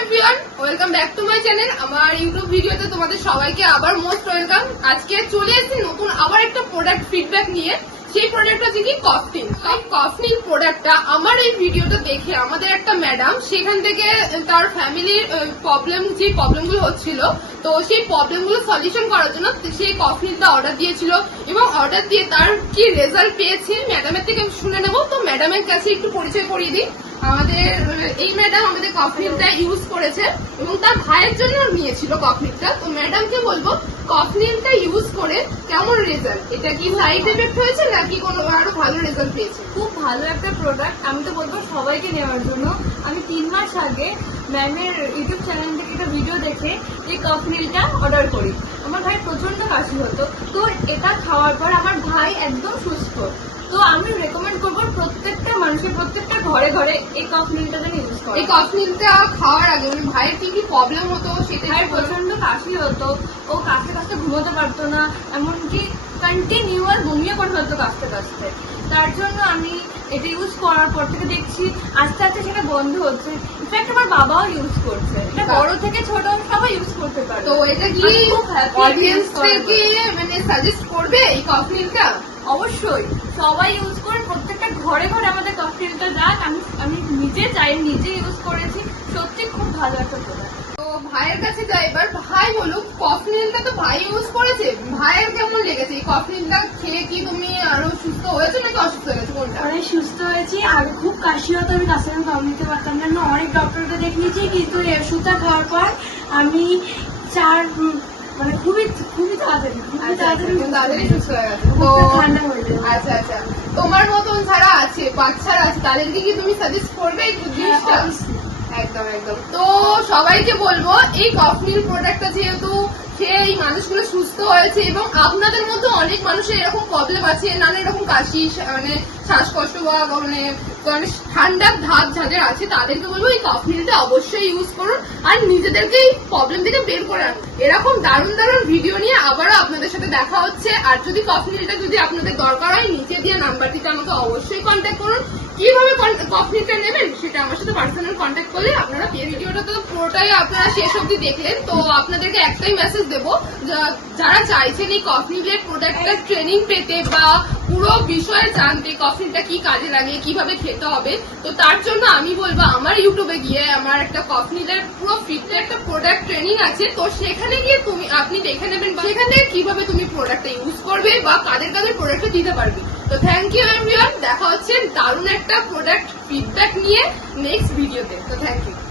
Everyone welcome YouTube ভিডিওতে তোমাদের সবাইকে আবার মোস্ট ওয়েলকাম আজকে চলে এসেছি নতুন আবার একটা প্রোডাক্ট ফিডব্যাক নিয়ে। সেই প্রোডাক্টটা হচ্ছে কি প্রোডাক্টটা আমার এই ভিডিওটা দেখে আমাদের একটা ম্যাডাম সেখান থেকে তার ফ্যামিলির প্রবলেম যে প্রবলেমগুলো হচ্ছিল, তো সেই প্রবলেমগুলো সলিউশন করার জন্য সেই কফটিনটা অর্ডার দিয়েছিল এবং অর্ডার দিয়ে তার কি রেজাল্ট পেয়েছে ম্যাডামের থেকে শুনে নেব। তো ম্যাডামের কাছে একটু পরিচয় করিয়ে দিই। আমাদের, এই ম্যাডাম আমাদের কফলিনটা ইউজ করেছে এবং তার ভাইয়ের জন্য নিয়েছিল কফলিনটা তো ম্যাডামকে বলব কফলিনটা ইউজ করে কেমন রেজাল্ট এটা কি সাইড এফেক্ট হয়েছে নাকি কোনো আরও ভালো রেজাল্ট পেয়েছে? খুব ভালো একটা প্রোডাক্ট আমি তো বলব সবাইকে নেওয়ার জন্য। আমি তিন মাস আগে ম্যামের ইউটিউব চ্যানেল থেকে একটা ভিডিও দেখে এই কফ অর্ডার করি। আমার ভাই প্রচণ্ড কাশি হতো। তো এটা খাওয়ার পর আমার ভাই একদম সুস্থ। তো আমি রেকমেন্ড করব প্রত্যেকটা মানুষের প্রত্যেকটা ঘরে ঘরে এই কফ মিলটা যেন ইউজ করে এই কফলিনটা খাওয়ার আগে মানে ভাইয়ের কি কি প্রবলেম হতো সেটা ভাইয়ের প্রচণ্ড কাশি হতো ও কাশতে কাশতে ঘুমোতে পারতো না এমনকি কন্টিনিউ আর ঘুমিয়ে পড়ে হতো কাশতে কাশতে। তার জন্য আমি এটা ইউজ করার পর থেকে দেখছি আস্তে আস্তে সেটা বন্ধ হচ্ছে। ইনফ্যাক্ট আমার বাবাও ইউজ করছে। এটা বড় থেকে ছোট সবাই ইউজ করতে পারে তো এটা কি অডিয়েন্স থেকে মানে সাজেস্ট করবে এই কফলিনটা অবশ্যই। সবাই ইউজ করে প্রত্যেকটা ঘরে ঘরে আমাদের ককটেলটা যাক আমি আমি নিজে চাই নিজে ইউজ করেছি। সত্যি খুব ভালো একটা প্রোডাক্ট তো ভাইয়ের কাছে যাই এবার। ভাই বলুক কফলিনটা তো ভাই ইউজ করেছে। ভাইয়ের কেমন লেগেছে? এই কফলিনটা খেয়ে কি তুমি আরও সুস্থ হয়েছো নাকি অসুস্থ হয়েছে কোনটা? অনেক সুস্থ হয়েছি আর খুব কাশি হতো। আমি কাশিরাম কাম নিতে পারতাম না। অনেক ডক্টরকে দেখিয়েছি কিন্তু এই ওষুধটা খাওয়ার পর আমি চার মানে খুবই খুবই তাড়াতাড়ি খুবই আচ্ছা, তাড়াতাড়ি আচ্ছা, তাড়াতাড়ি সুস্থ হয়ে গেছে। তো আচ্ছা আচ্ছা। তোমার মতন যারা আছে বাচ্চারা আছে তাদেরকে কি তুমি সাজেস্ট করবে এই জিনিসটা হ্যাঁ, একদম একদম। তো সবাইকে বলব এই কফনির প্রোডাক্টটা যেহেতু খেয়ে এই মানুষগুলো সুস্থ হয়েছে এবং আপনাদের মধ্যে অনেক মানুষের এরকম প্রবলেম আছে, নানা এরকম কাশি মানে শ্বাসকষ্ট বা মানে মানে ঠান্ডার ধাপ যাদের আছে, তাদেরকে বলব এই কফলিনটা অবশ্যই ইউজ করুন আর নিজেদেরকে এই প্রবলেম থেকে বের করে আনুন। এরকম দারুণ দারুণ ভিডিও নিয়ে আবারও আপনাদের সাথে দেখা হচ্ছে। আর যদি কফলিনটা যদি আপনাদের দরকার হয়, নিচে দিয়ে নাম্বারটিতে আমাকে অবশ্যই কন্ট্যাক্ট করুন। কীভাবে কফলিনটা নেবেন সেটা আমার সাথে পার্সোনাল কন্ট্যাক্ট করলে আপনারা ভিডিওটা তো পুরোটাই আপনারা শেষ অবধি দেখলেন। তো আপনাদেরকে একটাই মেসেজ দেবো যারা চাইছেন এই কফলিনের প্রোডাক্টটা ট্রেনিং পেতে বা পুরো বিষয়ে জানতে কফলিনটা কি কাজে লাগে, কীভাবে খেতে হবে, তো তার জন্য আমি বলব, আমার ইউটিউবে গিয়ে আমার একটা কফলিনের পুরো ফিটে একটা প্রোডাক্ট ট্রেনিং আছে। তো সেখানে গিয়ে তুমি আপনি দেখে নেবেন সেখান থেকে কীভাবে তুমি প্রোডাক্টটা ইউজ করবে বা কাদের কাদের প্রোডাক্টটা দিতে পারবে। তো থ্যাংক ইউ এভরিওয়ান দেখা হচ্ছে একটা প্রোডাক্ট ফিডব্যাক নিয়ে নেক্সট ভিডিওতে তো থ্যাংক ইউ